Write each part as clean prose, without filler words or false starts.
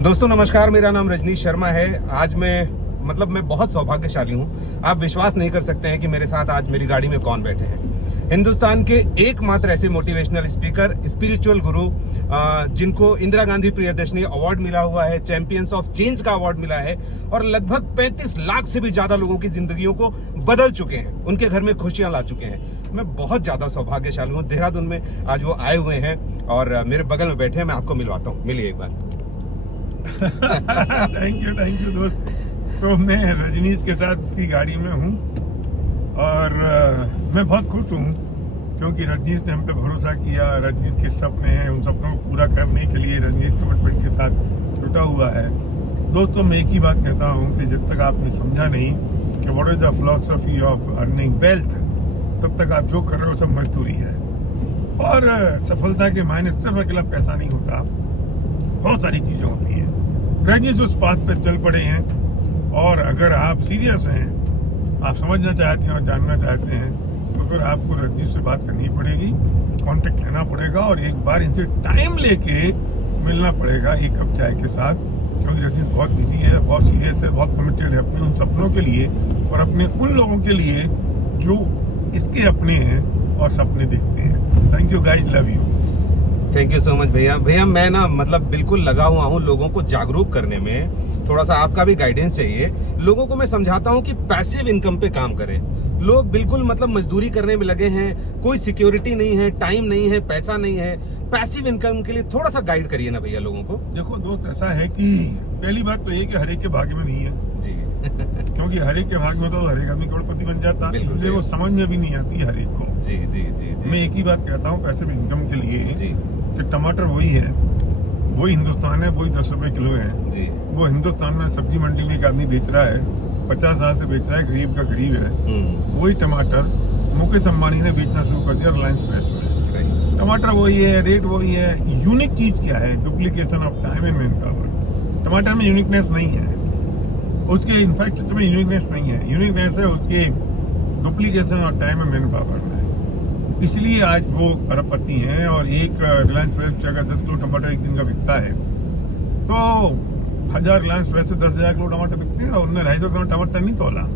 दोस्तों नमस्कार, मेरा नाम रजनीश शर्मा है। आज मैं बहुत सौभाग्यशाली हूँ। आप विश्वास नहीं कर सकते हैं कि मेरे साथ आज मेरी गाड़ी में कौन बैठे हैं। हिंदुस्तान के एकमात्र ऐसे मोटिवेशनल स्पीकर, स्पिरिचुअल गुरु जिनको इंदिरा गांधी प्रियदर्शनी अवार्ड मिला हुआ है, चैंपियंस ऑफ चेंज का अवार्ड मिला है और लगभग 35 लाख से भी ज्यादा लोगों की जिंदगियों को बदल चुके हैं, उनके घर में खुशियां ला चुके हैं। मैं बहुत ज्यादा सौभाग्यशाली हूँ। देहरादून में आज वो आए हुए हैं और मेरे बगल में बैठे हैं। मैं आपको मिलवाता हूँ, मिलिए एक बार। थैंक यू दोस्त। तो मैं रजनीश के साथ उसकी गाड़ी में हूँ और मैं बहुत खुश हूँ क्योंकि रजनीश ने हम पे भरोसा किया। रजनीश के सपने हैं, उन सपनों को पूरा करने के लिए रजनीश कमिटमेंट के साथ जुटा हुआ है। दोस्तों मैं एक ही बात कहता हूँ कि जब तक आपने समझा नहीं कि what is the philosophy of earning wealth, तब तक आप जो कर रहे हो सब मजदूरी है। और सफलता के मायने सिर्फ अकेला पैसा नहीं होता, बहुत सारी चीजें होती हैं। रजनीश उस बात पे चल पड़े हैं और अगर आप सीरियस हैं, आप समझना चाहते हैं और जानना चाहते हैं, तो फिर आपको रजनीश से बात करनी पड़ेगी, कांटेक्ट लेना पड़ेगा और एक बार इनसे टाइम लेके मिलना पड़ेगा एक कप चाय के साथ, क्योंकि रजनीश बहुत बिजी है, बहुत सीरियस है, बहुत कमिटेड है अपने उन सपनों के लिए और अपने उन लोगों के लिए जो इसके अपने हैं और सपने देखते हैं। Thank you guys, love you. Thank you so much भैया मैं बिल्कुल लगा हुआ हूँ लोगों को जागरूक करने में। थोड़ा सा आपका भी गाइडेंस चाहिए। लोगों को मैं समझाता हूँ कि पैसिव इनकम पे काम करें। लोग बिल्कुल मजदूरी करने में लगे हैं, कोई सिक्योरिटी नहीं है, टाइम नहीं है, पैसा नहीं है। पैसिव इनकम के लिए थोड़ा सा गाइड करिए ना भैया लोगों को। देखो दोस्त, ऐसा है कि पहली बात तो ये कि हर एक के भाग्य में नहीं है जी। क्योंकि हर एक के भाग्य में तो हर एक आदमी करोड़पति बन जाता, इसलिए वो समझ में भी नहीं आती हर एक को। जी जी जी जी। मैं एक ही बात कहता हूँ पैसिव इनकम के लिए जी। कि टमाटर वही है, वही हिंदुस्तान है, वही 10 रुपए किलो है जी। वो हिंदुस्तान में सब्जी मंडी में एक आदमी बेच रहा है, 50 साल से बेच रहा है, गरीब का गरीब है। वही टमाटर मुकेश अंबानी ने बेचना शुरू कर दिया रिलायंस फ्रेश में। टमाटर वही है, रेट वही है। यूनिक चीज क्या है? Duplication of time and man power. टमाटर में यूनिकनेस नहीं है, उसके इन्फैक्ट में यूनिकनेस नहीं है। यूनिकनेस है उसके duplication of time and man power में। इसलिए आज वो अरबपति हैं और एक रिलायंस फ्रेश से अगर 10 किलो टमाटर एक दिन का बिकता है तो 1000 रिलायंस फ्रेश से 10,000 किलो टमाटर बिकते हैं और उनने 250 किलो टमाटर नहीं तोला,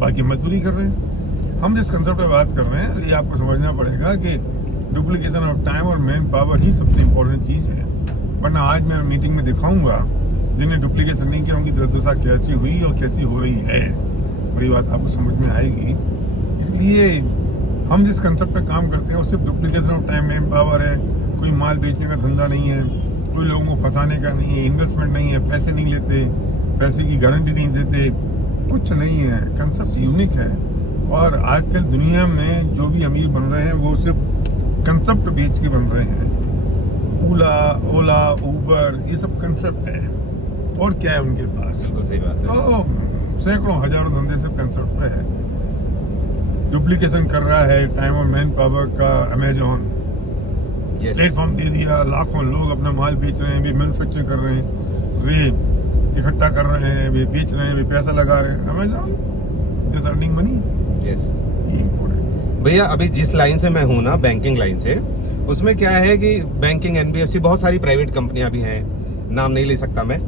बाकी मजदूरी कर रहे हैं। हम जिस कंसेप्ट पे बात कर रहे हैं ये आपको समझना पड़ेगा कि डुप्लीकेशन ऑफ टाइम और मैन पावर ही सबसे इम्पोर्टेंट चीज है। वरना आज मैं मीटिंग में दिखाऊंगा जिन्हें डुप्लीकेशन नहीं किया उनकी दुर्दशा कैसी हुई और कैसी हो रही है, बड़ी बात आपको समझ में आएगी। इसलिए हम जिस कंसेप्ट पे काम करते हैं वो सिर्फ duplication of time man power है। कोई माल बेचने का धंधा नहीं है, कोई लोगों को फंसाने का नहीं है, इन्वेस्टमेंट नहीं है, पैसे नहीं लेते, पैसे की गारंटी नहीं देते, कुछ नहीं है। कंसेप्ट यूनिक है और आजकल दुनिया में जो भी अमीर बन रहे हैं वो सिर्फ कंसेप्ट बेच के बन रहे हैं। ओला, उबर, ये सब कंसेप्ट है और क्या है उनके पास? बिल्कुल सही बात है। तो सैकड़ों हजारों धंधे सिर्फ कंसेप्ट पे है। डुप्लीकेशन कर रहा है टाइम और मैन पावर का अमेजॉन, प्लेटफॉर्म दे दिया, लाखों लोग अपना माल बेच रहे हैं, वे मैन्युफैक्चर कर रहे हैं, वे इकट्ठा कर रहे हैं, वे बेच रहे हैं, वे पैसा लगा रहे हैं। Amazon just earning money. Yes, ये इम्पोर्टेंट भैया अभी जिस लाइन से मैं हूँ ना, बैंकिंग लाइन से, उसमें क्या है कि बैंकिंग, एनबीएफसी, बहुत सारी प्राइवेट कंपनियां भी हैं, नाम नहीं ले सकता मैं।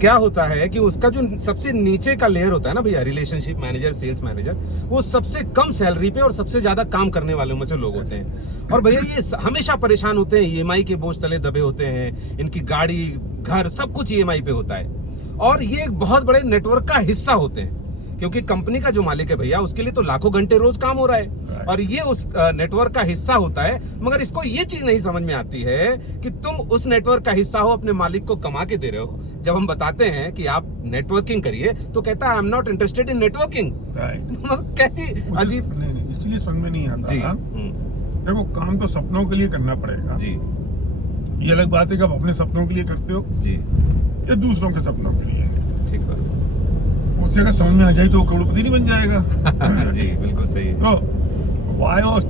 क्या होता है कि उसका जो सबसे नीचे का लेयर होता है ना भैया, रिलेशनशिप मैनेजर, सेल्स मैनेजर, वो सबसे कम सैलरी पे और सबसे ज्यादा काम करने वालों में से लोग होते हैं। और भैया ये हमेशा परेशान होते हैं, ईएमआई के बोझ तले दबे होते हैं, इनकी गाड़ी, घर, सब कुछ ईएमआई पे होता है और ये एक बहुत बड़े नेटवर्क का हिस्सा होते हैं, क्योंकि कंपनी का जो मालिक है भैया उसके लिए तो लाखों घंटे रोज काम हो रहा है और ये उस नेटवर्क का हिस्सा होता है। मगर इसको ये चीज नहीं समझ में आती है कि तुम उस नेटवर्क का हिस्सा हो, अपने मालिक को कमा के दे रहे हो। जब हम बताते हैं कि आप नेटवर्किंग करिए तो कहता है I am not interested in networking. कैसी अजीब, इसलिए समझ में नहीं आता जी। देखो, काम तो सपनों के लिए करना पड़ेगा जी। ये अलग बात है कि आप अपने सपनों के लिए करते हो जी, या दूसरों के सपनों के लिए। ठीक बात। उससे अगर समझ में आ जाए तो वो करोड़पति नहीं बन जाएगा। जी बिल्कुल सही। तो वाई और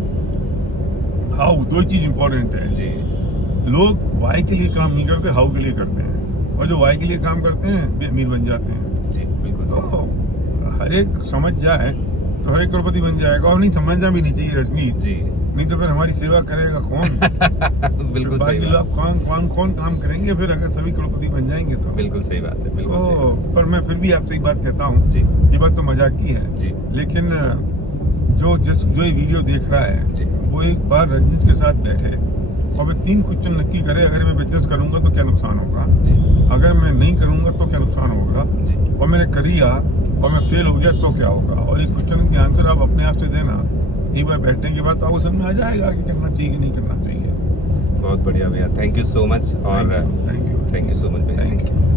हाउ, दो चीज इंपॉर्टेंट है जी। लोग वाई के लिए काम नहीं करते, हाउ के लिए करते हैं, और जो वाई के लिए काम करते हैं वे अमीर बन जाते हैं। जी बिल्कुल सही। तो हर एक समझ जाए तो हर एक करोड़पति बन जाएगा और नहीं समझना भी नहीं चाहिए रजनीश। जी। नहीं तो फिर हमारी सेवा करेगा कौन? बिल्कुल सही बाकी बात, लोग कौन काम करेंगे फिर अगर सभी करोड़पति बन जाएंगे तो? बिल्कुल सही बात है, बिल्कुल सही बात पर मैं फिर भी आपसे एक बात कहता हूँ, जी ये बात तो मजाक की है, जी लेकिन जो ये वीडियो देख रहा है जी वो एक बार रंजीत के साथ बैठे और मैं 3 क्वेश्चन नक्की करे, अगर मैं बिजनेस करूंगा तो क्या नुकसान होगा, जी अगर मैं नहीं करूंगा तो क्या नुकसान होगा, जी और मैंने कर लिया और मैं फेल हो गया तो क्या होगा। और इस क्वेश्चन के आंसर आप अपने आप से देना, एक बार बैठने के बाद आपको समझ में आ जाएगा कि करना चाहिए कि नहीं करना चाहिए। बहुत बढ़िया भैया, थैंक यू सो मच। और thank you thank you so much भैया, थैंक यू।